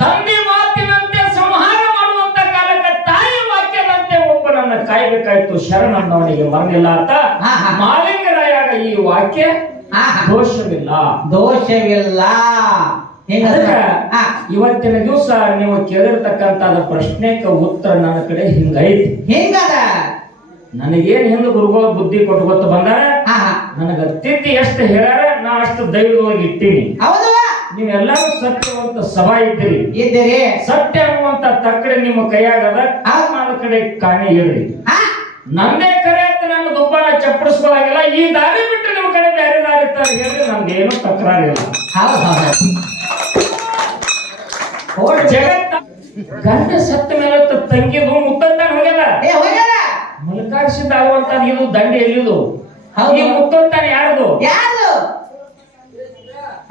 ತಂದೆ ಮಾತಿನಂತೆ ಸಂಹಾರ ಮಾಡುವಂತ ಕಾಲಕ್ಕೆ ತಾಯಿ ವಾಕ್ಯದಂತೆ ಒಬ್ಬನನ್ನ ಕಾಯ್ಬೇಕಾಯ್ತು ಶರಣನ್ನವನಿಗೆ ಮರಣಿಲ್ಲ ಅಂತ. ಮಾಲಿಂಗರಾಯಾಗ ಈ ವಾಕ್ಯ ದೋಷವಿಲ್ಲ. ದೋಷವಿಲ್ಲ. ಇವತ್ತಿನ ದಿವಸ ನೀವು ಕೇಳಿರ್ತಕ್ಕಂತ ಪ್ರಶ್ನೆಗೆ ಉತ್ತರ ನನ್ನ ಕಡೆ ಹಿಂಗೈತಿ. ಹಿಂಗದ? ನನಗೇನ್ ಹಿಂದ ಗುರುಗಳು ಬುದ್ಧಿ ಕೊಟ್ಟು ಗೊತ್ತು ಬಂದಾರ? ನನಗ ಅತ್ಯಂತ ಎಷ್ಟು ಹೇಳ್ಯಾರ ನಾ ಅಷ್ಟು ದೈವವಾಗಿ ಇಟ್ಟೀನಿ. ಹೌದು? ನೀವೆಲ್ಲರೂ ಸತ್ಯವಂತ ಸಭಾ ಇದ್ರಿ ಇದ್ದೀರಿ. ಸತ್ಯ ಅನ್ನುವಂತ ತಕ್ಕಡೆ ನಿಮ್ಮ ಕೈಯಾಗದ ಆ ಕಡೆ ಕಾಣಿ ಹೇಳ್ರಿ ನಂದೇ ಕರೆ ಅಂತ ನನ್ನ ದುಬ್ಬಾರ ಚಪ್ಪಡಿಸ್ಕೊಳಾಗಿಲ್ಲ ಈ ದಾರಿ ಬಿಟ್ಟು ನಿಮ್ಮ ಕಡೆ ಬೇರೆ ದಾರಿ ಇರ್ತಾರೆ ಹೇಳಿ ನಮ್ಗೇನು ತಕರಾರಿಲ್ಲ ಜಗತ್ತ ಗಂಡ ಸತ್ತ ಮೇಲೆ ತಂಗಿದು ಮುತ್ತಂತಾನ ಹೋಗ್ಯದ. ಮಲ್ಕಾರ್ಸಿದ್ದ ಆಗುವಂತ ಇದು ದಂಡ ಎಲ್ಲಿದು. ಈ ಮುತ್ತಂತಾನ ಯಾರ್ದು? ಯಾರು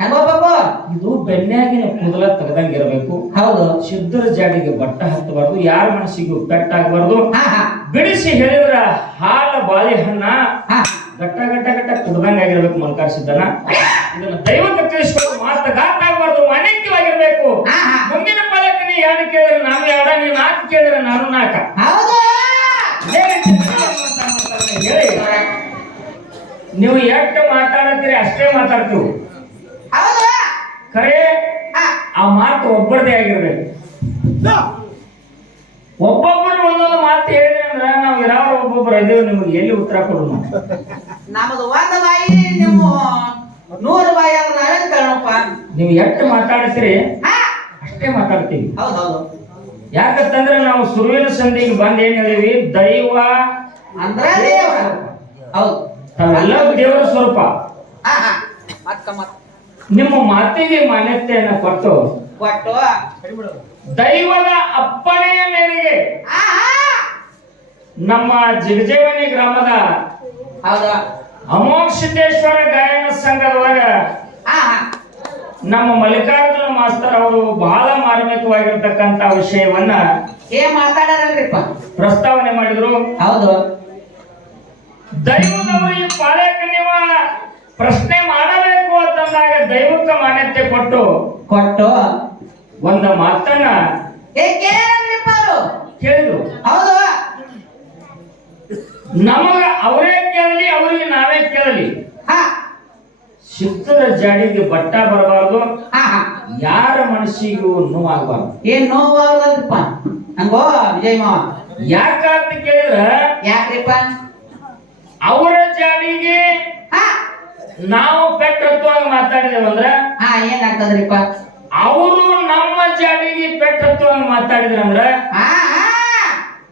ಹಂಗೋ ಬಾಬು ಇದು ಬೆನ್ಯಾಗಿನ ಕೂದಲ ತೆಗೆದಂಗ ಇರಬೇಕು ಹೌದು. ಶುದ್ಧರ ಜಾಡಿಗೆ ಬಟ್ಟ ಹತ್ತಬಾರ್ದು ಯಾರ ಮನಸ್ಸಿಗೂ ಪೆಟ್ಟಾಗಬಾರ್ದು ಬಿಡಿಸಿ ಹೇಳಿದ್ರ ಹಾಲ ಬಾಳೆಹಣ್ಣ ಗಟ್ಟ ಗಟ್ಟ ಗಟ್ಟ ಕುಡ್ದಂಗ ಆಗಿರ್ಬೇಕು ಮಲ್ಕಾರ್ಸಿದ್ದನ ಇದನ್ನ ದೈವಕ್ಕೆ ತಿಳಿಸ್ಕೊಂಡು ಮಾತ್ರ ಗಾತ ಆಗಬಾರ್ದು ಮಾಣಿಕ್ಯವಾಗಿರ್ಬೇಕು. ಹಾ ಮುಂದಿನ ಪಾಲಕ್ಕೆ ನೀ ಎರಡು ಕೇಳಿದ್ರೆ ನಾನು ಯಾರ ನೀ ನಾಲ್ಕು ಕೇಳಿದ್ರೆ ನಾನು ನಾಲ್ಕ. ಹೌದು. ಹೇಳಿ. ನೀವು ಎಷ್ಟು ಮಾತಾಡತ್ತೀರಿ ಅಷ್ಟೇ ಮಾತಾಡ್ತೀವಿ ಖರೆ ಆ. ಮಾತು ಒಬ್ಬರದೇ ಆಗಿರ್ಬೇಕು. ಒಬ್ಬೊಬ್ಬರು ಒಂದೊಂದು ಮಾತು ಹೇಳಿ ಅಂದ್ರೆ ನಾವು ಯಾವ ಒಬ್ಬೊಬ್ಬರು ಇದೇವೆ ನಿಮಗೆ ಎಲ್ಲಿ ಉತ್ತರ ಕೊಡೋಣ ನಮ್ದು ಒಂದು ಬಾಯಿ ನೀವು ನೂರು ಬಾಯಿ ಅಂದ್ರೆ ಕೇಳಪ್ಪ ಕಾರಣಪ್ಪ ನೀವು ಎಷ್ಟು ಮಾತಾಡ್ತೀರಿ? ಅಷ್ಟೇ ಮಾತಾಡ್ತೀವಿ. ಹೌದು ಹೌದು. ಯಾಕಂತಂದ್ರೆ ನಾವು ಸುರುವಿನ ಸಂಧಿಗೆ ಬಂದ್ ಏನ್ ಹೇಳಿವಿ ದೈವ ಅಂದ್ರೆ ದೇವ. ಹೌದು. ದೇವರ ಸ್ವರೂಪ. ಹಾ ಹಾ. ಮತ್ತ ಮತ್ತ. ನಿಮ್ಮ ಮಾತಿಗೆ ಮಾನ್ಯತೆಯನ್ನ ಕೊಟ್ಟು ಕೊಟ್ಟು. ದೈವದ ಅಪ್ಪಣೆಯ ಮೇರೆಗೆ ನಮ್ಮ ಜಿಗಜೇವನಿ ಗ್ರಾಮದ ಅಮೋಕ್ಷಿತೇಶ್ವರ ಗಾಯನ ಸಂಘದೊಳಗ ಒಳಗ ಹಾ ನಮ್ಮ ಮಲ್ಲಿಕಾರ್ಜುನ ಮಾಸ್ತರ್ ಅವರು ಬಹಳ ಮಾರ್ಮಿಕವಾಗಿರ್ತಕ್ಕಂತ ವಿಷಯವನ್ನ ಏನ್ ಪ್ರಸ್ತಾವನೆ ಮಾಡಿದ್ರು. ಹೌದು. ದೈವದವರಿಗೆ ಪಾಲಕ ನೀವು ಪ್ರಶ್ನೆ ಮಾಡಬೇಕು ಅಂತಂದಾಗ ದೈವಕ್ಕ ಮಾನ್ಯತೆ ಕೊಟ್ಟು ಕೊಟ್ಟು ಒಂದ ಮಾತನ್ನ ಕೇಳಿದ್ರು ಹೌದು. ನಮಗ ಅವರೇ ಕೇಳಲಿ ಅವರಿಗೆ ನಾವೇ ಕೇಳಲಿ. ಹಾ. ಸಿಕ್ತದ ಜಾಡಿಗೆ ಬಟ್ಟ ಬರಬಾರ್ದು. ಯಾರ ಮನಸ್ಸಿಗೂ ನೋವಾಗಬಾರ್ದು. ಏನ್ ನೋವಾಗಲ್ರಿಪ್ಪ ಹಂಗೋ ವಿಜಯ್ ಮಾವ. ಯಾಕಂತ ಕೇಳಿದ್ರ? ಯಾಕ್ರಿಪ್ಪ? ಅವರ ಜಾಡಿಗೆ ಹಾ. ನಾವು ಪೆಟ್ಟು ಹತ್ತುವಾಗ ಮಾತಾಡಿದೇವಂದ್ರ ಹಾ ಏನಾಗ್ತದ್ರಿಪ್ಪ? ಅವರು ನಮ್ಮ ಜಾಡಿಗೆ ಪೆಟ್ಟು ಹತ್ತುವಾಗ ಮಾತಾಡಿದ್ರಂದ್ರ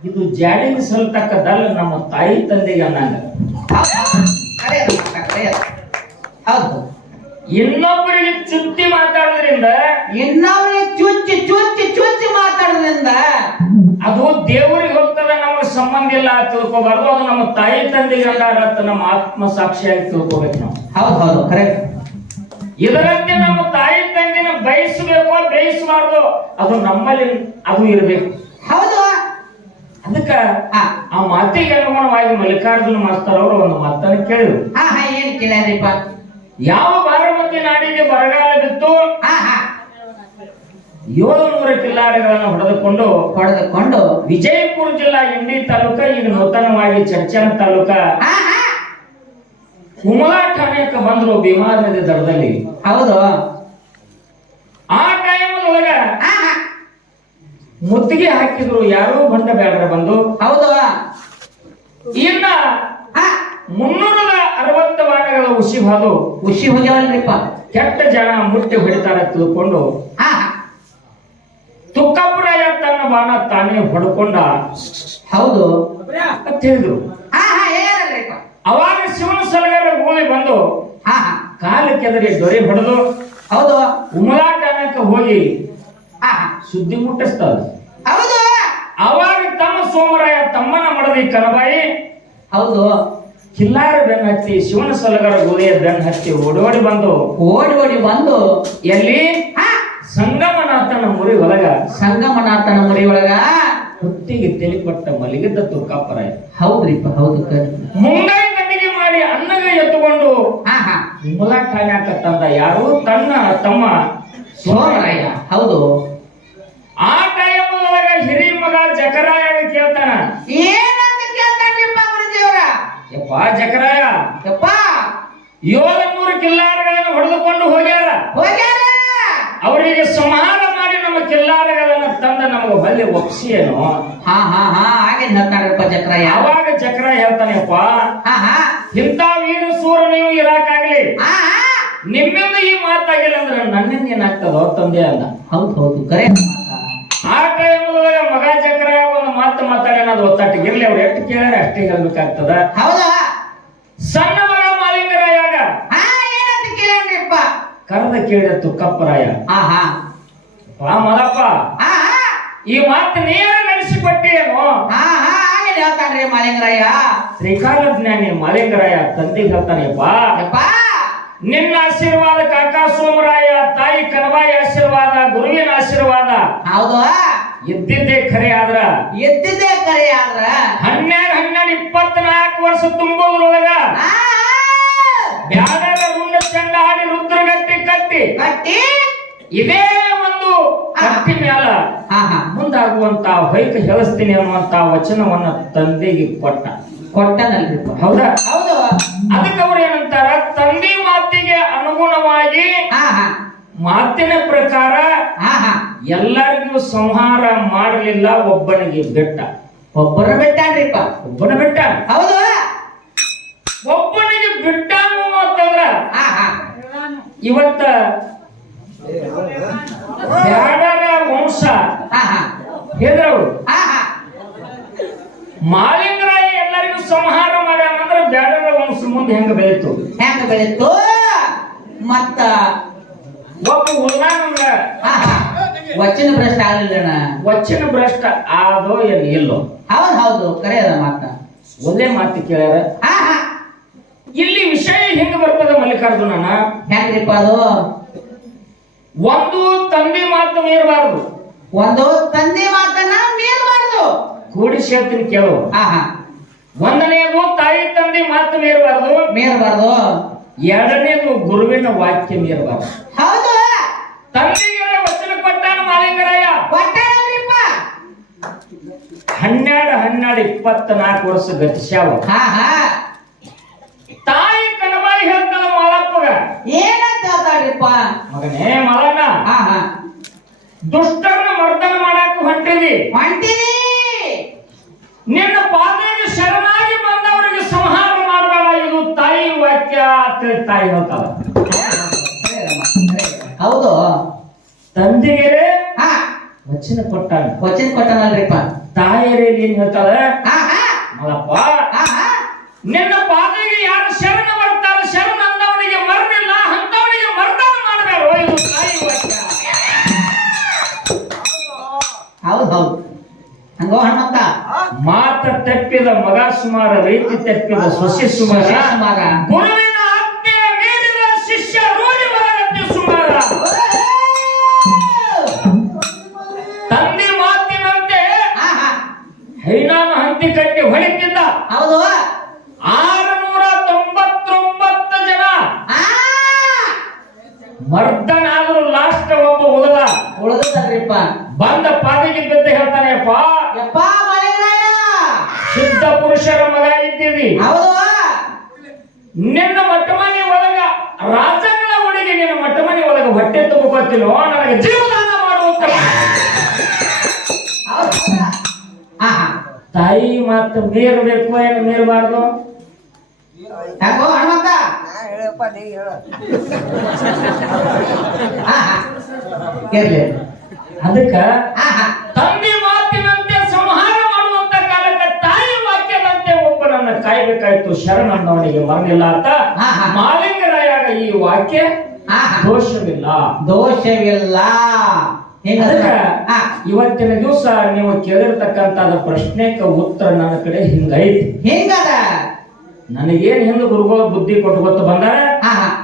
ಇದು ಜಾಡಿಗೆ ಸಲ್ತಕ್ಕದಲ್ಲ ನಮ್ಮ ತಾಯಿ ತಂದೆಗೆ ಅನ್ನಂಗ. ಹೌದು ಇನ್ನೊಬ್ಬರಿಗೆ ಚುತ್ತಿ ಮಾತಾಡೋದ್ರಿಂದ ಇನ್ನೊಬ್ಬರಿಗೆ ಚುಚ್ಚಿ ಚುಚ್ಚಿ ಮಾತಾಡೋದ್ರಿಂದ ಅದು ದೇವರಿಗೆ ಹೋಗ್ತದ ನಮಗೆ ಸಂಬಂಧ ಇಲ್ಲ ತಿಳ್ಕೋಬಾರ್ದು. ಅದು ನಮ್ಮ ತಾಯಿ ತಂದೆಗೆ ಅಂತ ನಮ್ಮ ಆತ್ಮ ಸಾಕ್ಷಿಯಾಗಿ ತಿಳ್ಕೋಬೇಕು ನಾವು. ಹೌದು ಹೌದು ಕರೆಕ್ಟ್ ಇದರಂತೆ ನಮ್ಮ ತಾಯಿ ತಂದೆನ ಬಯಸಬೇಕು ಬಯಸಬಾರ್ದು. ಅದು ನಮ್ಮಲ್ಲಿ ಅದು ಇರಬೇಕು. ಹೌದು. ಅದಕ್ಕ ಆ ಮಾತಿಗೆ ಅನುಗುಣವಾಗಿ ಮಲ್ಲಿಕಾರ್ಜುನ ಮಾಸ್ತರ್ ಅವರು ಒಂದು ಮಾತನ್ನ ಕೇಳಿದ್ರು. ಏನ್ ಕೇಳ್ಯಾರಿಪ್ಪ? ಯಾವ ಬಾರಮತಿ ನಾಡಿಗೆ ಬರಗಾಲ ಬಿತ್ತು? ಹಾ ಹಾ ಏಳು ನೂರ ಕಿಲ್ಲಾರಿಗಳನ್ನು ಹೊಡೆದುಕೊಂಡು ಹೊಡೆದುಕೊಂಡು ವಿಜಯಪುರ ಜಿಲ್ಲಾ ಇಂಡಿ ತಾಲೂಕ ಈಗ ನೂತನವಾಗಿ ಚರ್ಚನ ತಾಲೂಕ ಕುಮಾರ್ ಠಾಣೆಯಕ್ಕೆ ಕುಮಲಾ ಬಂದ್ರು ಭೀಮಾ ನದಿ ದಡದಲ್ಲಿ. ಹೌದು. ಆ ಟೈಮ್ ಒಳಗ ಮುತ್ತಿಗೆ ಹಾಕಿದ್ರು ಯಾರೋ ಬಂಡ ಬೇಡ್ರ ಬಂದು. ಹೌದು. ಇನ್ನ ಮುನ್ನೂರ ಅರವತ್ತು ವಾಣಗಳ ಉಸಿ ಹೋದು ಉಸಿ ಹೋಗ್ಯಾವಲ್ರಿಪ್ಪ. ಕೆಟ್ಟ ಜನ ಮುಟ್ಟಿ ಹೊಡಿತಾರ ತಿಳ್ಕೊಂಡು. ಹಾ ತನ್ನ ಬಾಣ ತಾನೇ ಹೊಡ್ಕೊಂಡ. ಹೌದು. ಅಂತ ಹೇಳಿದ್ರು ಅವಾಗ ಶಿವನ ಸಲಗರ ಭೂಮಿ ಬಂದು ಕಾಲ ಕೆದರಿ ದೊರೆ ಹೊಡೆದು ಹೌದು. ಉಮಲಾ ಠಾಣೆಗೆ ಹೋಗಿ ಸುದ್ದಿ ಮುಟ್ಟಿಸ್ತದ ಹೌದು. ಅವಾಗ ತಮ್ಮ ಸೋಮರಾಯ ತಮ್ಮನ ಮಡದಿ ಕನಬಾಯಿ ಹೌದು. ಕಿಲ್ಲಾರ ಬೆನ್ನ ಹತ್ತಿ ಶಿವನ ಸಲಗರ ಗೋಲಿಯ ಬೆನ್ನ ಹತ್ತಿ ಓಡೋಡಿ ಬಂದು ಓಡಿ ಓಡಿ ಬಂದು ಎಲ್ಲಿ? ಹಾ ಸಂಗಮನಾಥನ ಮುರಿ ಒಳಗ ಸಂಗಮನಾಥನ ಮುರಿ ಒಳಗ ಹೊತ್ತಿಗೆ ತೆಲಿ ಕೊಟ್ಟ ಮಲಗಿದ್ದ ತುರ್ಕಾಪರಾಯ ಹೌದ್ರಿಪ್ಪ ಹೌದು. ಮುಂಗಾಯಿ ಗಂಡಿಗೆ ಮಾಡಿ ಅನ್ನಗ ಎತ್ತುಕೊಂಡು ಠಾಣ್ಯಾಕ ತಂದ ಯಾರು? ತನ್ನ ತಮ್ಮ ಸೋಮರಾಯ. ಹೌದು. ಆ ಟೈಮ್ ಒಳಗ ಹಿರಿ ಮಗ ಜಕರಾಯ ಕೇಳ್ತಾನ. ಏನಂತ ಕೇಳ್ತಾನ್ರಿಪ್ಪ ಗುರುದೇವ್ರ ಯಪ್ಪ ಜಕರಾಯ ಯಪ್ಪ. ಏಳುನೂರು ಕಿಲ್ಲಾರಗಳನ್ನು ಹೊಡೆದುಕೊಂಡು ಹೋಗ್ಯಾರ. ಹೋಗ್ಯಾರ? ಅವರಿಗೆ ಸಮಾನ ಮಾಡಿ ನಮ್ಮ ಕಿಲ್ಲಾರಗಳನ್ನ ತಂದ ನಮಗೆ ಬಲ್ಲಿ ಒಪ್ಸಿಯೇನು ಹಾ ಹಾ ಹಾ ಹಾಗೆ ಹೇಳ್ತಾರಪ್ಪ ಚಕ್ರ ಯಾವಾಗ ಚಕ್ರ ಹೇಳ್ತಾನೆಪ್ಪ? ಹಾ ಹಾ. ಇಂಥ ವೀರ ಸೂರ ನೀವು ಇರಾಕಾಗ್ಲಿ. ನಿಮ್ಮಿಂದ ಈ ಮಾತಾಗಿಲ್ಲ ಅಂದ್ರೆ ನನ್ನಿಂದ ಏನಾಗ್ತದೋ ತಂದೆ ಅಲ್ಲ ಹೌದು ಹೌದು ಕರೆ ಆ ಟೈಮ್ ಮಗ ಚಕ್ರ ಒಂದು ಮಾತು ಮಾತಾಡ್ಯಾನ ಅನ್ನೋದು ಒತ್ತಾಟಿಗೆ ಇರ್ಲಿ ಅವ್ರು ಎಷ್ಟು ಕೇಳಿದ್ರೆ ಅಷ್ಟೇ ಹೇಳ್ಬೇಕಾಗ್ತದ. ಹೌದಾ? ಸಣ್ಣ ಮಗ ಮಾಲಿಂಗರಾಯಾಗ ಹಾ ಏನಂತ ಕೇಳ್ರಿಪ್ಪ ಕರೆದ ಕೇಳಿದ ಕಪ್ಪರಾಯ ಆಹಾ ಮಲಪ್ಪ. ಈ ಮಾತು ನೇರ ನಡೆಸಿಕೊಟ್ಟೇನು ಹೇಳ್ತಾನ್ರಿ ಮಾಲಿಂಗರಾಯ ಶ್ರೀಕಾಲ ಜ್ಞಾನಿ ಮಾಲಿಂಗರಾಯ. ತಂದೆ ಹೇಳ್ತಾನೆ ಯಪ್ಪ. ನಿನ್ನ ಆಶೀರ್ವಾದ ಕಾಕಾ ಸೋಮರಾಯ ತಾಯಿ ಕನಬಾಯಿ ಆಶೀರ್ವಾದ ಗುರುವಿನ ಆಶೀರ್ವಾದ. ಹೌದು. ಎದ್ದಿದ್ದೆ ಖರೆ ಆದ್ರ? ಎದ್ದಿದ್ದೇ ಕರೆ ಆದ್ರ? ಹನ್ನೆರಡು ಹನ್ನೆರಡು ಇಪ್ಪತ್ನಾಲ್ಕು ವರ್ಷ ತುಂಬೋದ್ರೊಳಗ ರುಂಡ ಚಂಡ ಹಾಡಿ ರುದ್ರಗಟ್ಟಿ ಕಟ್ಟಿ. ಕಟ್ಟಿ. ಇದೇ ಒಂದು ಕತ್ತಿ ಮ್ಯಾಲ ಹಾ ಮುಂದಾಗುವಂತ ಹೊಯ್ಕ ಹೇಳಿಸ್ತೀನಿ ಅನ್ನುವಂತ ವಚನವನ್ನ ತಂದೆಗೆ ಕೊಟ್ಟ. ಕೊಟ್ಟನಲ್ರಿ ಹೌದಾ? ಹೌದು. ಅದಕ್ಕೆ ಅವ್ರು ಏನಂತಾರ? ತಂದೆ ಮಾತಿಗೆ ಅನುಗುಣವಾಗಿ ಮಾತಿನ ಪ್ರಕಾರ ಎಲ್ಲರಿಗೂ ಸಂಹಾರ ಮಾಡಲಿಲ್ಲ ಒಬ್ಬನಿಗೆ ಬೆಟ್ಟ. ಒಬ್ಬರ ಬೆಟ್ಟ ಒಬ್ಬನ ಬೆಟ್ಟ. ಹೌದು. ಒಬ್ಬನಿಗೆ ಬಿಟ್ಟ ಇವತ್ತ ಬ್ಯಾಡರ ವಂಶ. ಹಾ ಹಾ. ಹೇಳಿದ್ರು ಹಾ ಹಾ. ಮಾಲಿಂಗರಾಯ ಎಲ್ಲರಿಗೂ ಸಂಹಾರ ಮಾಡ್ಯಾನಂದ್ರ ಬ್ಯಾಡರ ವಂಶ ಮುಂದೆ ಹೆಂಗ ಬೆಳೀತು? ಹೆಂಗ ಬೆಳೀತು? ಮತ್ತ ಒಬ್ಬ ಹಾ ವಚನ ಭ್ರಷ್ಟ ಆಗಲಿಲ್ಲ ವಚನ ಭ್ರಷ್ಟ ಆದೋ ಎಲ್ಲಿ ಇಲ್ಲೋ. ಹೌದು ಹೌದು. ಕರೆಯದ ಮಾತ. ಒಂದೇ ಮಾತು ಕೇಳ್ಯಾರ. ಹೆಂಗ ಬರ್ತದ ಮಲ್ಲಿಕಾರ್ಜುನನ? ಹೆಂಗ್ರಿಪ್ಪ ಅದು? ಒಂದು ತಂದೆ ಮಾತು ಮೀರಬಾರದು. ಒಂದು ತಂದೆ ಮಾತನ್ನ ಮೀರಬಾರ್ದು. ಕೂಡಿಸಿ ಹೇಳ್ತೀನಿ ಕೇಳು. ಹಾ ಹಾ. ಒಂದನೇದು ತಾಯಿ ತಂದೆ ಮಾತು ಮೀರಬಾರದು. ಮೀರಬಾರ್ದು. ಎರಡನೇದು ಗುರುವಿನ ವಾಕ್ಯ ಮೀರಬಾರದು. ಹೌದು. ತಂದೆಗೆ ವಚನ ಕೊಟ್ಟಾನ ಮಾಲಿಂಗರಾಯ ಕೊಟ್ಟಾನಲ್ರಿಪ್ಪ ಹನ್ನೆರಡು ಹನ್ನೆರಡು ಇಪ್ಪತ್ನಾಲ್ಕು ವರ್ಷ ಗತಿಸ್ಯಾವ. ಹಾ ಹಾ. ತಾಯಿ ಕಣಬಾಯಿ ಹೇಳ್ತಾಳ ಮಾಲಪ್ಪಗ. ಏನಂತ ಹೇಳ್ತಾಳ್ರಿಪ್ಪ? ಮಗನೇ ಮಲನ ಹಾ ಹಾ. ದುಷ್ಟರನ್ನ ಮರ್ದನ ಮಾಡಾಕ ಹೊಂಟಿದಿ. ಹೊಂಟಿದಿ. ನಿನ್ನ ಪಾದಕ್ಕೆ ಶರಣಾಗಿ ಬಂದವರಿಗೆ ಸಂಹಾರ ಮಾಡಬೇಡ. ಇದು ತಾಯಿ ವಾಕ್ಯ ಅಂತ ತಾಯಿ ಹೇಳ್ತಾಳ. ಹೌದು. ತಂದೆಗೆ ಹಾ. ವಚನ ಕೊಟ್ಟಾನ. ವಚನ ಕೊಟ್ಟನಲ್ರಿಪ್ಪ. ತಾಯಿಯರೇ ಏನ್ ಹೇಳ್ತಾಳ ಹಾ ಹಾ. ಮಲಪ್ಪ ನಿನ್ನ ಪಾದಿಗೆ ಹೌದು ಹೌದು ಹಂಗೋ ಹನುಮಂತ ಮಾತ ತಪ್ಪಿದ ಮಗ ಸುಮಾರ ರೈತ ತಪ್ಪಿದ ಸೊಸೆ ಸುಮಾರ. ಗುರುವಿನ ತಾಯಿ ಮಾತು ಮೀರ್ಬೇಕು ಏನು ಮೀರಬಾರ್ದು ಯಾಕೋ ಹನುಮಂತ? ಹೇಳಪ್ಪ ನೀ ಹೇಳ. ಇರ್ಲಿ ಅದಕ್ಕ ತಂದೆ ಮಾತಿನಂತೆ ಸಂಹಾರ ಮಾಡುವಂತ ಕಾಲಕ್ಕೆ ತಾಯಿ ವಾಕ್ಯದಂತೆ ಒಬ್ಬನನ್ನ ಕಾಯ್ಬೇಕಾಯ್ತು. ಶರಣನ್ನವನಿಗೆ ಮರಣಿಲ್ಲ ಅಂತ ಆಹಾ ಹಾ. ಮಾಲಿಂಗರಾಯಾಗ ಈ ವಾಕ್ಯ ದೋಷವಿಲ್ಲ. ದೋಷವಿಲ್ಲ. ಅದಕ್ಕ ಇವತ್ತಿನ ದಿವಸ ನೀವು ಕೇಳಿರ್ತಕ್ಕಂತ ಪ್ರಶ್ನೆಗೆ ಉತ್ತರ ನನ್ನ ಕಡೆ ಹಿಂಗೈತಿ. ಹಿಂಗದ? ನನಗೇನ್ ಹಿಂದ ಗುರುಗಳು ಬುದ್ಧಿ ಕೊಟ್ಟು ಗೊತ್ತು ಬಂದಾರ?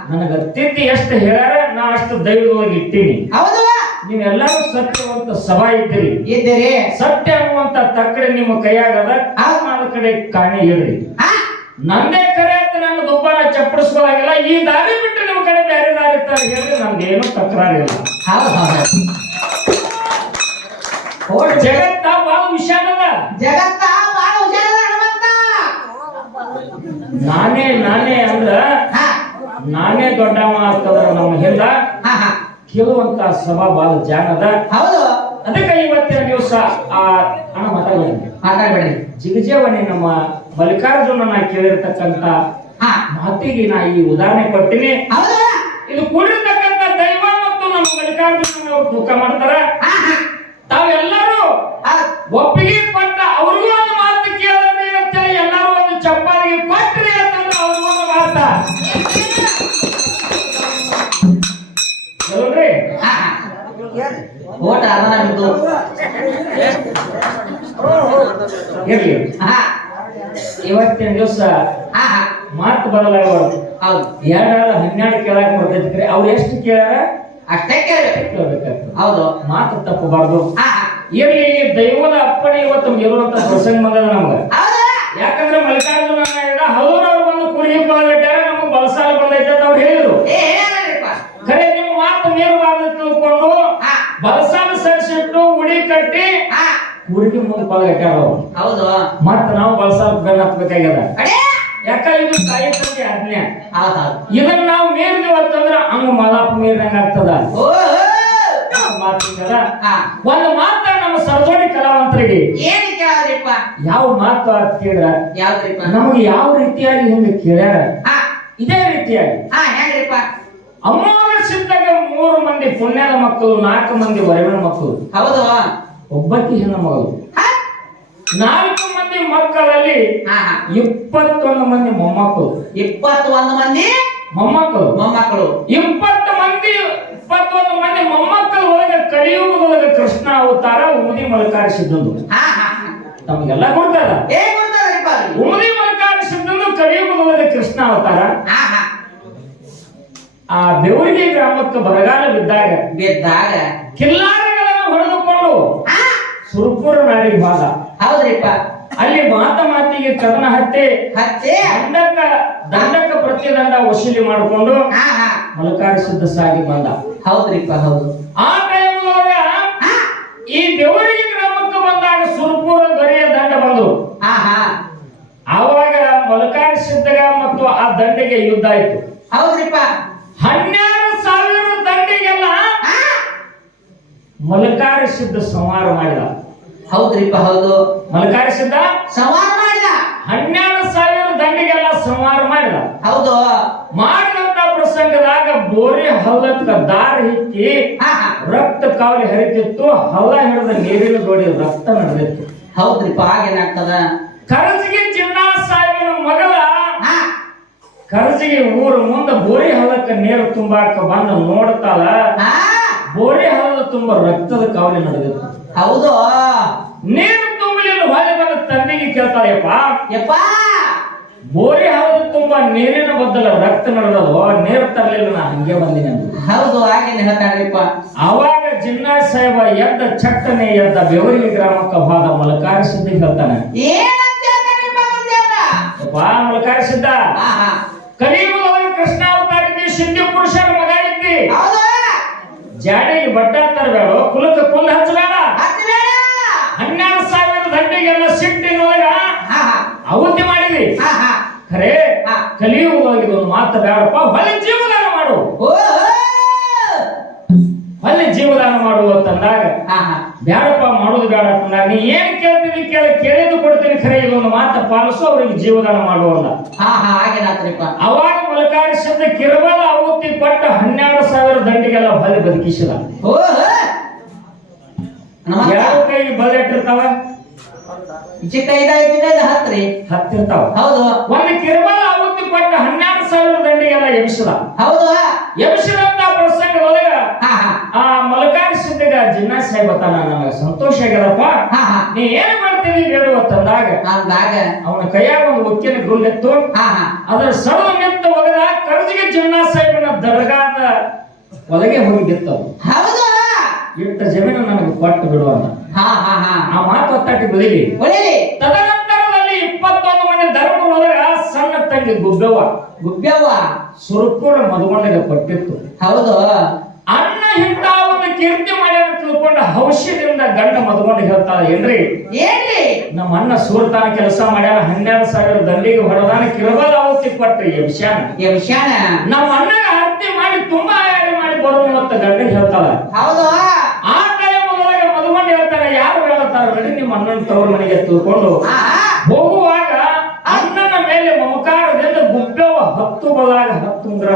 ನನಗ ಅತ್ಯಂತ ಎಷ್ಟು ಹೇಳ್ಯಾರ ನಾ ಅಷ್ಟು ದೈವವಾಗಿ ಇಟ್ಟೀನಿ. ನೀವೆಲ್ಲರೂ ಸತ್ಯವಂತ ಸಭಾ ಇದ್ದೀರಿ. ಇದ್ದೀರಿ. ಸತ್ಯ ಅನ್ನುವಂತ ತಕ್ಕಡೆ ನಿಮ್ಮ ಕೈಯಾಗದ ಆ ನಾಲ್ಕು ಕಡೆ ಕಾಣಿ ಹೇಳ್ರಿ ನಂದೇ ಕರೆ ಅಂತ ನನ್ನ ದುಬ್ಬನ ಚಪ್ಪಡಿಸ್ಕೊಳ್ಳಾಗಿಲ್ಲ ಈ ದಾರಿ ಬಿಟ್ಟು ನಿಮ್ಮ ಕಡೆ ಬೇರೆ ದಾರಿ ಇರ್ತಾರೆ ಹೇಳಿ ನಮ್ಗೇನು ತಕರಾರಿಲ್ಲ. ಹೌದು ಹೌದು. ಜಗತ್ತ ಬಹಳ ವಿಶಾಲದ ಜಗತ್ತ ಬಾಳ ಹುಷಾರದ ಹನುಮಂತ? ನಾನೇ ನಾನೇ ಅಂದ್ರ ನಾನೇ ದೊಡ್ಡವ ಆಗ್ತದ ನಮ್ಮ ಹಿಂದ ಕೇಳುವಂತ ಸಭಾ ಬಹಳ ಜಾಣದ ಹೌದು. ಅದಕ್ಕೆ ಇವತ್ತಿನ ದಿವಸ ಆ ಹಣ ಮಾತಾಡಿ ಮಾತಾಡ್ಬೇಡ್ರಿ ಜಿಗಜೇವನಿ ನಮ್ಮ ಮಲ್ಲಿಕಾರ್ಜುನ ಕೇಳಿರ್ತಕ್ಕಂತ ಹಾ. ಮಾತಿಗೆ ನಾ ಈ ಉದಾಹರಣೆ ಕೊಟ್ಟಿನಿ ಇದು ಮತ್ತು ನಮ್ಮ ಮಲ್ಲಿಕಾರ್ಜುನ ತೂಕ ಮಾಡ್ತಾರ? ತಾವೆಲ್ಲರೂ ಒಪ್ಪಿಗೆ ಕೊಟ್ಟ ಅವ್ರಿಗೂ ಒಂದು ಮಾತು ಕೇಳ್ರಿ ಅಂತೇಳಿ ಎಲ್ಲರೂ ಒಂದು ಚಪ್ಪಾಳಿಗೆ ಕೊಟ್ರಿ ಅಂತಂದ್ರೆ ಅವ್ರಿಗೂ ಒಂದು ಮಾತ. ಓಟ ಅದನ್ನ ಬಿದ್ದು ಇರ್ಲಿ. ಇವತ್ತಿನ ದಿವಸ ಮಾತು ಬದಲಾಗಬಾರ್ದು ಹೌದು. ಎರಡರ ಹನ್ನೆರಡು ಕೇಳಕ್ ಬರ್ತೈತಿ ಅವ್ರು ಎಷ್ಟು ಕೇಳ್ಯಾರ? ಅಷ್ಟೇ ಕೇಳಿ. ಹೌದು. ಮಾತು ತಪ್ಪಬಾರ್ದು ಇಲ್ಲಿ ದೈವದ ಅಪ್ಪಣೆ ಇವತ್ತು ಇರುವಂತ ಪ್ರಸಂಗ ಬಂದದ ನಮ್ಗೆ? ಯಾಕಂದ್ರೆ ಮಲ್ಲಿಕಾರ್ಜುನ ಹಲವರು ಬಂದು ಕುರಿ ಬಂದಿಟ್ಟಾರೆ ನಮಗೆ ಬಲಸಾಲ ಬಂದೈತೆ ಅಂತ ಅವ್ರು ಹೇಳಿದ್ರು. ಖರೆ ನಿಮ್ಮ ಮಾತು ಮೀರಬಾರ್ದು ತಿಳ್ಕೊಂಡು ಬಲಸಾಲ ಸರಿಸಿಟ್ಟು ಉಡಿ ಕಟ್ಟಿ ಆ ಕುರಿಗೆ ಮುಂದೆ ಅವ್ರು. ಹೌದು. ಮತ್ತೆ ನಾವು ಬಲಸಾಲ ಬೆನ್ನ ಹತ್ಬೇಕಾಗ್ಯದ. ಯಾಕ ಇದು ತಾಯಿ ತಂದೆ ಆಜ್ಞೆ ಇದನ್ನ ನಾವು ಮೀರಿದ್ವಿ ಅಂತಂದ್ರ ಹಂಗ ಮಲಾಪ ಮೀರಿದಂಗ ಆಗ್ತದ. ಮಾತಿಂಗದ ಒಂದು ಮಾತ ನಮ್ಮ ಸರಜೋಡಿ ಕಲಾವಂತರಿಗೆ. ಏನ್ ಕೇಳದ್ರಿಪ್ಪ ಯಾವ ಮಾತು ಅಂತ ಕೇಳಿದ್ರ? ಯಾವ್ದ್ರಿಪ್ಪ? ನಮಗೆ ಯಾವ ರೀತಿಯಾಗಿ ಹಿಂಗೆ ಕೇಳ್ಯಾರ? ಇದೇ ರೀತಿಯಾಗಿ. ಹಾ ಹೆಂಗ್ರಿಪ್ಪ? ಅಮ್ಮನ ಸಿದ್ಧಗೆ ಮೂರು ಮಂದಿ ಪುಣ್ಯದ ಮಕ್ಕಳು ನಾಲ್ಕು ಮಂದಿ ವರವಿನ ಮಕ್ಕಳು. ಹೌದು. ಒಬ್ಬಕ್ಕೆ ಹೆಣ್ಣು ಮಗಳು ನಾಲ್ಕು ಮಂದಿ ಮಕ್ಕಳಲ್ಲಿ ಇಪ್ಪತ್ತೊಂದು ಮಂದಿ ಮೊಮ್ಮಕ್ಕಳು. ಇಪ್ಪತ್ತೊಂದು ಮಂದಿ ಮೊಮ್ಮಕ್ಕಳು. ಮೊಮ್ಮಕ್ಕಳು. ಇಪ್ಪತ್ತು ಮಂದಿ ಇಪ್ಪತ್ತೊಂದು ಮಂದಿ ಮೊಮ್ಮಕ್ಕಳ ಒಳಗೆ ಕಲಿಯುಗದೊಳಗೆ ಕೃಷ್ಣ ಅವತಾರ ಉಮದಿ ಮಲಕಾರಿಸಿದ್ದು ತಮಗೆಲ್ಲ ಕೊಡ್ತಾರ ಉಮದಿ ಮಲಕಾರಿಸಿದ್ದು ಕಲಿಯುಗದೊಳಗೆ ಕೃಷ್ಣ ಅವತಾರ. ಆ ಬೆವರಿಗೆ ಗ್ರಾಮಕ್ಕೆ ಬರಗಾಲ ಬಿದ್ದಾಗ ಬಿದ್ದಾಗ ಕಿಲ್ಲಾರಗಳನ್ನು ಹೊಡೆದುಕೊಂಡು ಸುರ್ಪುರ ನಾಡಿಗೆ ಭಾಗ ಹೌದ್ರಿಪ್ಪ. ಅಲ್ಲಿ ಮಾತ ಮಾತಿಗೆ ಚದನ ಹತ್ತೆ ಹತ್ತೆ. ದಂಡಕ ದಂಡಕ ಪ್ರತಿದಂಡ ವಸೂಲಿ ಮಾಡಿಕೊಂಡು ಹಾ ಮಲಕಾರಿಸಿದ್ದ ಸಾಗಿ ಬಂದ. ಹೌದ್ರಿಪ್ಪ ಹೌದು. ಆ ಟೈಮ್ ಈ ದೇವರಿಗೆ ಗ್ರಾಮಕ್ಕೆ ಬಂದಾಗ ಸುರ್ಪುರ ಗರಿಯ ದಂಡ ಬಂದ್ರು ಆವಾಗ ಮಲಕಾರಿಸಿದ್ದಾಗ ಮತ್ತು ಆ ದಂಡೆಗೆ ಯುದ್ಧ ಆಯ್ತು. ಹೌದ್ರಿಪ್ಪ. ಹನ್ನೆರಡು ಸಾವಿರ ದಂಡಿಗೆಲ್ಲ ಹಾ. ಮಲಕಾರಿಸಿದ್ದ ಸಂಹಾರ ಮಾಡಿದ. ಹೌದ್ರಿಪ್ಪ ಹೌದು. ಮಲಕಾರಿಸಿದ್ದ? ಸಂಹಾರ ಮಾಡಿದ. ಹನ್ನೆರಡು ಸಾವಿರ ದಂಡಿಗೆಲ್ಲ ಸಂಹಾರ ಮಾಡಿದ. ಹೌದು. ಮಾಡಿದಂತ ಪ್ರಸಂಗದಾಗ ಬೋರಿ ಹಲ್ಲಕ್ಕ ದಾರಿ ಹಿಕ್ಕಿ ರಕ್ತ ಕಾವಲಿ ಹರಿತಿತ್ತು ಹಲ್ಲ ಹಿಡಿದ ನೀರಿನ ಜೋಡಿ ರಕ್ತ ನಡೆದಿತ್ತು. ಹೌದ್ರಿಪ್ಪ ಆಗೇನಾಗ್ತದ ಕರಜಿಗೆ ಚಿನ್ನ ಸಾವಿನ ಮಗಳ ಕರಸಿಗೆ ಊರ ಮುಂದೆ ಬೋರಿ ಹಲ್ಲಕ್ಕ ನೀರು ತುಂಬಾಕ ಬಂದು ನೋಡ್ತಾಳ. ಬೋರಿ ಹಲ್ಲ ತುಂಬ ರಕ್ತದ ಕಾವಲಿ ನಡೆದಿತ್ತು. ಹೌದು. ನೀರು ತುಂಬಲಿಲ್ಲ ಹೊಳೆ ಬಂದ ತಂದೆಗೆ ಕೇಳ್ತಾಳೆಯಪ್ಪ ಯಪ್ಪ ಬೋರಿ ಹೌದು ತುಂಬಾ ನೀರಿನ ಬದಲ ರಕ್ತ ನಡೆದದು ನೀರು ತರಲಿಲ್ಲ ನಾ ಹಂಗೆ ಬಂದಿನಿ ಹೌದು ಹಾಗೇನೆ ಹೇಳ್ತಾಳ್ರಿಪ್ಪ ಅವಾಗ ಜಿನ್ನಾ ಸಾಹೇಬ ಎದ್ದ ಚಟ್ಟನೆ ಎದ್ದ ಬೆವರಿಗೆ ಗ್ರಾಮಕ್ಕೆ ಹೋದ ಮಲಕಾರ ಸಿದ್ಧ ಹೇಳ್ತಾನೆ. ಬಾ ಮಲಕಾರ ಸಿದ್ಧ. ಕಲಿಯುಗದೊಳಗೆ ಕೃಷ್ಣ ಅವತಾರ ಇದ್ದಿ ಸಿದ್ಧಿ ಪುರುಷರ ಮಗ ಇದ್ದಿ. ಜಾಡಿಗೆ ಬಟ್ಟ ತರಬೇಡ ಕುಲಕ್ಕೆ ಕುಲ್ ಹಚ್ಚಬೇಡ. ಸಿಟ್ಟಿ ಸಿಟ್ಟಿನೊಳಗ ಹಾ ಹಾ. ಅವತಿ ಮಾಡಿದಿ. ಹಾ ಹಾ. ಖರೆ ಹಾ. ಒಂದು ಮಾತು ಬೇಡಪ್ಪ. ಹೊಳೆ ಜೀವದಾನ ಮಾಡು. ಹೊಳೆ ಜೀವದಾನ ಮಾಡು ಅಂತಂದಾಗ ಬೇಡಪ್ಪ ಮಾಡೋದು ಬೇಡ ಅಂತಂದಾಗ ನೀ ಏನ್ ಕೇಳ್ತೀನಿ ಕೇಳಿ ಕೇಳಿದ್ದು ಕೊಡ್ತೀನಿ ಖರೆ ಇದೊಂದು ಮಾತು ಪಾಲಿಸು ಅವ್ರಿಗೆ ಜೀವದಾನ ಮಾಡು ಅಂತ ಹಾ ಹಾ ಆಗೇನಾತ್ರಿಪ್ಪ ಅವಾಗ ಮಲಕಾರಿಸಿದ ಕಿರುಬಲ ಆಹುತಿ ಕೊಟ್ಟ ಹನ್ನೆರಡು ಸಾವಿರ ದಂಡಿಗೆಲ್ಲ ಬಲಿ ಬದುಕಿಸಿದ. ಯಾವ ಕೈಗೆ ಬಲ ಇಟ್ಟಿರ್ತಾವ? ಚಿಕ್ಕ ಐದಾಯ್ತು ಇದು ಹತ್ರಿ. ಹತ್ತಿರ್ತಾವ. ಹೌದು. ಒಂದು ಕಿರುಬಲ ಅವತ್ತು ಕೊಟ್ಟ ಹನ್ನೆರಡು ಸಾವಿರ ದಂಡಿಗೆಲ್ಲ ಎಬ್ಸಿದ. ಹೌದು. ಎಬ್ಸಿದಂತ ಪ್ರಸಂಗದೊಳಗ ಆ ಮಲಕಾರಿ ಮಲಕಾರಿಸಿದ್ದಾಗ ಜಿನ್ನಾ ಸಾಹೇಬ್ ತಾನ ನನಗ ಸಂತೋಷ ಆಗ್ಯದಪ್ಪ ನೀ ಏನ್ ಮಾಡ್ತೀನಿ ಹೇಳು ಅಂತಂದಾಗ ಅಂದಾಗ ಅವನ ಕೈಯಾಗ ಒಂದು ಉಕ್ಕಿನ ಗುಂಡಿತ್ತು ಅದರ ಸಡಲ ನಿಂತ ಒಗದ ಕರ್ಜಿಗೆ ಜಿನ್ನಾ ಸಾಹೇಬನ ದರ್ಗಾದ ಒಳಗೆ ಹೋಗಿ ಹೌದು. ಇಟ್ಟ ಜಮೀನು ನನಗೆ ಕೊಟ್ಟು ಬಿಡು ಅಂತ. ಹಾ ಹಾ ಹಾ ಆ ಮಾತು ಒತ್ತಾಟಿ ಬೆಳಿಲಿ. ಒಳ್ಳೆಲಿ ತದನಂತರದಲ್ಲಿ ಇಪ್ಪತ್ತೊಂದು ಮಂದಿ ಧರ್ಮದೊಳಗ ಸಣ್ಣ ತಂಗಿ ಗುಬ್ಬವ್ವ ಗುಬ್ಬ್ಯವ್ವ. ಸುರುಪುರ ಮಧುಗೊಂಡಿಗೆ ಕೊಟ್ಟಿತ್ತು. ಹೌದು. ಅನ್ನ ಹಿಂತಾವದ ಕೀರ್ತಿ ಮಾಡ್ಯಾರ ತಿಳ್ಕೊಂಡ ಔಷಧಿಯಿಂದ ಗಂಡ ಮದ್ಕೊಂಡು ಹೇಳ್ತಾಳ ಏನ್ರಿ? ಏನ್ರಿ? ನಮ್ಮ ಅಣ್ಣ ಸೂರ್ತಾನ ಕೆಲಸ ಮಾಡ್ಯಾರ ಹನ್ನೆರಡು ಸಾವಿರ ದಂಡಿಗೆ ಹೊರದಾನ ಕಿರಬಲ್ ಅವತ್ತಿ ಕೊಟ್ರಿ ಈ ವಿಷಯನ. ನಮ್ಮ ಅಣ್ಣನ ಹತ್ಯೆ ಮಾಡಿ ತುಂಬಾ ಆಯಾರಿ ಮಾಡಿ ಬರೋ ಅಂತ ಗಂಡಿಗೆ ಹೇಳ್ತಾಳ. ಹೌದು ಆ ಟೈಮ್ ಒಳಗೆ ಮದ್ಕೊಂಡು ಹೇಳ್ತಾನೆ ಯಾರು ನೋಡಿ ನಿಮ್ಮ ಅಣ್ಣನ ತವರು ಮನೆಗೆ ಆ, ಹೋಗುವಾಗ ಅಣ್ಣನ ಮೇಲೆ ಮಮಕಾರದಿಂದ ಗುಬ್ಬೆವ ಹತ್ತು ಬಲಾಗ ಹತ್ತು ಉಂಗರ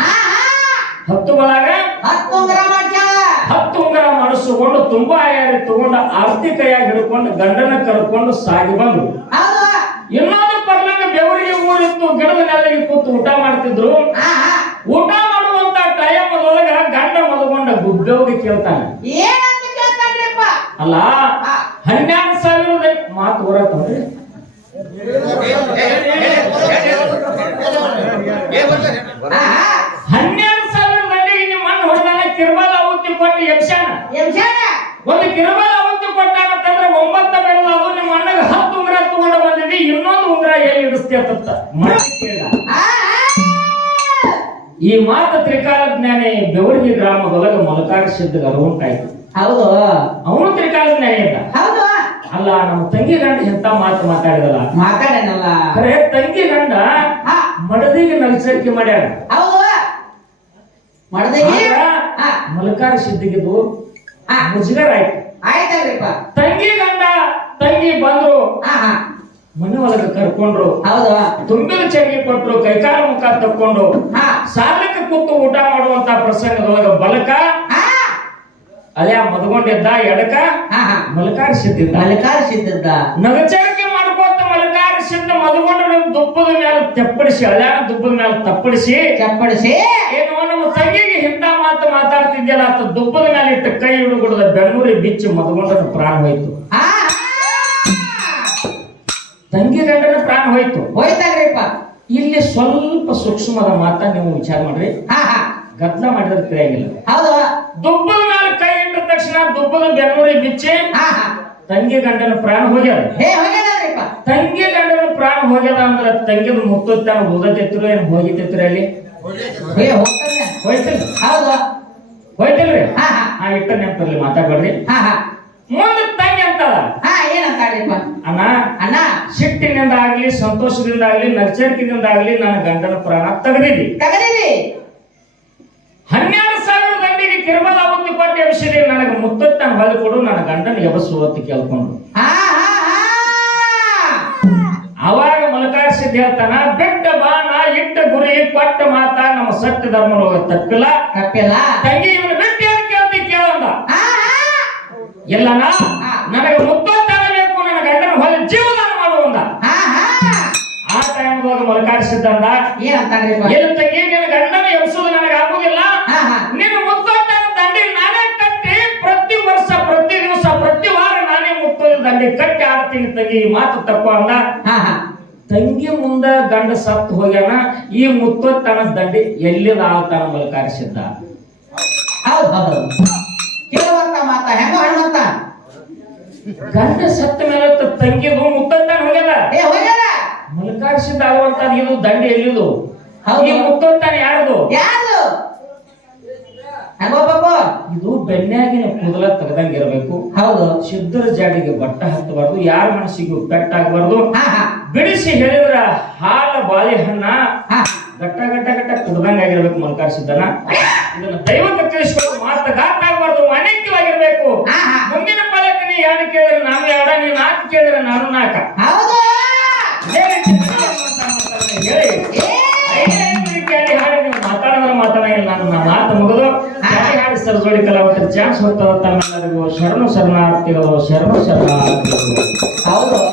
ಆ, ಹತ್ತು ಬಲಾಗ ಹತ್ತು ಉಂಗುರ. ಹತ್ತು ಉಂಗರ ಮಾಡಿಸಿಕೊಂಡು ತುಂಬಾ ಆಯಾರಿ ತಗೊಂಡು ಆರ್ತಿ ಕೈಯಾಗಿ ಹಿಡ್ಕೊಂಡು ಗಂಡನ ಕರ್ಕೊಂಡು ಸಾಗಿ ಬಂದ್ರು. ಇನ್ನೊಂದು ಪರ್ಲಂಗ ಬೆವರಿಗೆ ಊರಿತ್ತು ಗಿಡದ ನೆಲಗೆ ಕೂತು ಊಟ ಮಾಡ್ತಿದ್ರು. ಊಟ ಮಾಡುವಂತ ಟೈಮ್ ಒಳಗ ಗಂಡ ಮದಗೊಂಡ ಗುಬ್ಬೆವ್ಗೆ ಕೇಳ್ತಾನೆ. ಅಲ್ಲಾ ಹನ್ನೆರಡು ಸಾವಿರದ ಮಾತು ಹೋರಾಟವ್ರಿ ಹನ್ನೆರಡು ಸಾವಿರ ಮಂದಿಗೆ ನಿಮ್ಮ ಮಣ್ಣು ಹೊಡೆದಾನ ಕಿರ್ಬಾಲ ಅವತ್ತಿ ಕೊಟ್ಟು ಯಕ್ಷಾನ. ಒಂದು ಕೊಟ್ಟಾಗ ಅವತ್ತಿ ಕೊಟ್ಟಾಗತ್ತಂದ್ರೆ ಒಂಬತ್ತು ಬೆಳೆದ ಅದು ನಿಮ್ಮ ಅಣ್ಣಗೆ ಹತ್ತು ಉಂಗ್ರ ತಗೊಂಡು ಬಂದಿದ್ದಿ ಇನ್ನೊಂದು ಉಂಗ್ರ ಎಲ್ಲಿ ಇಡಿಸ್ತಿ ಅಂತ ಮಣ್ಣು ಕೇಳ. ಆ, ಆ, ಈ ಮಾತು ತ್ರಿಕಾಲ ಜ್ಞಾನಿ ಬೆವರ್ಗಿ ಗ್ರಾಮದೊಳಗೆ ಮಲಕಾರ ಸಿದ್ಧ ಅರುವುಂಟಾಯ್ತು ಹೌದು ಅವನು ತ್ರಿಕಾಲ ಜ್ಞಾನಿ ಇದ್ದ ಹೌದು ಅಲ್ಲ ನಮ್ಮ ತಂಗಿ ಗಂಡ ಎಂತ ಮಾತು ಮಾತಾಡಿದಲ್ಲ? ಮಾತಾಡನಲ್ಲ. ಅರೆ ತಂಗಿ ಗಂಡ ಮಡದಿಗೆ ನಲ್ಸರಿಕೆ ಮಾಡ್ಯಾರ. ಮಾಡದಗಿ? ಮಲಕಾರ ಸಿದ್ಧಿಗಿದು ಆ. ಮುಜುಗರ ಆಯ್ತು. ಆಯ್ತಲ್ರಿಪ್ಪ. ತಂಗಿ ಗಂಡ ತಂಗಿ ಬಂದ್ರು ಮನೆ ಒಳಗ ಕರ್ಕೊಂಡ್ರು. ಹೌದು. ಚರ್ಗಿ ಕೊಟ್ರು ಕೈಕಾಲ ಮುಖ ತಕ್ಕೊಂಡು ಹಾ. ಸಾಲಕ್ಕೆ ಕೂತು ಊಟ ಮಾಡುವಂತ ಪ್ರಸಂಗದೊಳಗ ಬಲಕ ಅದೇ ಮದ್ಕೊಂಡಿದ್ದ ಎಡಕ? ಮಲಕಾರಿಸಿದ್ದ ಮಲಕಾರಿಸಿದ್ದ ನಗಚರಿಕೆ ಮಾಡ್ಕೋತ ಮಲಕಾರಿಸಿದ್ದ ಮದ್ಕೊಂಡು ದುಪ್ಪದ ಮೇಲೆ ತೆಪ್ಪಡಿಸಿ ಹಳ್ಯಾನ ದುಪ್ಪದ ಮೇಲೆ ತಪ್ಪಡಿಸಿ ಚಪ್ಪಡಿಸಿ ಏನೋ ನಮ್ಮ ತಂಗಿಗೆ ಇಂಥ ಮಾತು ಮಾತಾಡ್ತಿದ್ಯಲ್ಲ ಆತ ದುಬ್ಬದ ಮೇಲೆ ಇಟ್ಟು ಕೈ ಹಿಡುಗುಡದ ಬೆಂಗಳೂರಿ ಬಿಚ್ಚಿ ಮದ್ಕೊಂಡನ ಪ್ರಾಣ ಹೋಯ್ತು. ತಂಗಿ ಗಂಡನ ಪ್ರಾಣ ಹೋಯ್ತು. ಹೋಯ್ತಲ್ರಿಪ್ಪ. ಇಲ್ಲಿ ಸ್ವಲ್ಪ ಸೂಕ್ಷ್ಮದ ಮಾತ ನೀವು ವಿಚಾರ ಮಾಡ್ರಿ. ಗದ್ಲ ಮಾಡಿದ್ರೆ ಕ್ರಿಯಾಗಿಲ್ಲ ಹೌದಾ. ದುಬ್ಬದ ತಕ್ಷಣ ಬೆಂಗಳೂರಿಗೆ ಬಿಚ್ಚಿ ತಂಗಿ ಗಂಡನ ಪ್ರಾಣ ಹೋಗ್ಯಾರ ತಂಗಿ ಗಂಡನ ಪ್ರಾಣ ಹೋಗ್ಯದ ಅಂದ್ರ ತಂಗಿದ ಮುತ್ತೊತ್ತಾನ ಹೋಗತಿದ್ರು ಏನ್ ಹೋಗಿತಿದ್ರು ಅಲ್ಲಿ? ಹೋಯ್ತಿಲ್ಲ? ಹೋಯ್ತಿಲ್ರಿ? ಹಾ ಹಾ. ಆ ಇಟ್ಟ ನೆನಪಲ್ಲಿ ಮಾತಾಡ್ಬೇಡ್ರಿ. ಹಾ ಹಾ. ಮುಂದೆ ತಂಗಿ ಅಂತಾರ ಅಣ್ಣ ಅಣ್ಣ. ಸಿಟ್ಟಿನಿಂದ ಆಗ್ಲಿ ಸಂತೋಷದಿಂದ ಆಗ್ಲಿ ನರ್ಚರಿಕೆಯಿಂದ ಆಗ್ಲಿ ನನ್ನ ಗಂಡನ ಪ್ರಾಣ ತೆಗೆದಿದ್ದಿ. ಹನ್ನೆರಡು ಕಿರುಬಲ ಅವತ್ತು ಕೊಟ್ಟ ವಿಷಯದಲ್ಲಿ ನನಗೆ ಮುತ್ತೊತ್ತನ ಬಲಿ ಕೊಡು ನನ್ನ ಗಂಡನ ಎಬಸು ಹೊತ್ತು ಕೇಳ್ಕೊಂಡು. ಅವಾಗ ಮಲಕಾರಿಸಿದ್ ಹೇಳ್ತಾನ ಬೆಟ್ಟ ಬಾಣ ಇಟ್ಟ ಗುರಿ ಕೊಟ್ಟ ಮಾತ ನಮ್ಮ ಸತ್ಯ ಧರ್ಮ ತಪ್ಪಿಲ್ಲ. ತಪ್ಪಿಲ್ಲ. ತಂಗಿ ಇವನು ಬೆಟ್ಟ ಏನು ಕೇಳ್ತಿ ಕೇಳಂದ ಇಲ್ಲ ಹಾ ಎಲ್ಲನ ನನಗೆ ಮುತ್ತೊತ್ತಾನ ಬೇಕು ನನ್ನ ಗಂಡನ ಹೊಲ ಜೀವನ ಮಾಡುವಂದ ಆ ಟೈಮ್ದಾಗ ಮಲಕಾರಿಸಿದ್ದಂದ ಏನಂತ ಏನು ತಂಗಿ ನಿನ್ನ ಗಂಡನ ಎಬ್ಸೋದು ನನಗೆ ಆಗುದಿಲ್ಲ. ನಿನ್ನ ದಂಡಿ ಕಟ್ಟಿ ಆಡ್ತೀನಿ ತಂಗಿ ಈ ಮಾತು ತಪ್ಪು ಅಂದ. ತಂಗಿ ಮುಂದ ಗಂಡ ಸತ್ತು ಹೋಗ್ಯಾನ ಈ ಮುತ್ತೊತ್ತನ ದಂಡಿ ಎಲ್ಲಿದ ಎಲ್ಲಿ ಮಲಕಾರಿಸಿದ್ದ ಹೌದು ಹೌದು ಕೇಳುವಂತ ಮಾತ ಹೆಂಗ ಗಂಡ ಸತ್ತ ಮೇಲೆ ತಂಗಿದು ಮುತ್ತೊತ್ತನ ಹೋಗ್ಯದ? ಮಲಕಾರಿಸಿದ್ದ ಆಗುವಂತ ಇದು ದಂಡಿ ಎಲ್ಲಿದು. ಈ ಮುತ್ತೊತ್ತನ ಯಾರ್ದು? ಯಾರು ಇದು ಬೆನ್ಯಾಗಿನ ಕೂದಲ ತೆಗೆದಂಗೆ ಇರಬೇಕು. ಹೌದು. ಸಿದ್ಧರ ಜಾಡಿಗೆ ಬಟ್ಟ ಹತ್ತಬಾರ್ದು ಯಾರ ಮನಸ್ಸಿಗೂ ಪೆಟ್ಟಾಗಬಾರ್ದು. ಬಿಡಿಸಿ ಹೇಳಿದ್ರ ಹಾಲ ಬಾಳೆಹಣ್ಣ ಗಟ್ಟ ಗಟ್ಟ ಗಟ್ಟ ಕುಡ್ದಂಗ ಆಗಿರ್ಬೇಕು ಮಲ್ಕಾರಿಸಿದ್ದನ ಇದನ್ನ ದೈವಕ್ಕೆ ತಿಳಿಸ್ಕೊಂಡು ಮಾತ್ರ ಗಾತ್ರ ಆಗಬಾರ್ದು ಅನೇಕವಾಗಿರ್ಬೇಕು ಮುಂದಿನ ಪದಕ್ಕೆ ಯಾರು ಕೇಳಿದ್ರೆ ನಾನು ಎರಡ ನೀ ನಾಲ್ಕು ಕೇಳಿದ್ರೆ ನಾನು ನಾಲ್ಕ. ಹಾಡಿ ಕಲಾವಿದರು ಚಾನ್ಸ್ ಹೊತ್ತದ ತಮ್ಮೆಲ್ಲರಿಗೂ ಶರಣು ಶರಣಾರ್ಥಿಗಳು ಶರಣು ಶರಣಾರ್ಥಿಗಳು. ಹೌದು.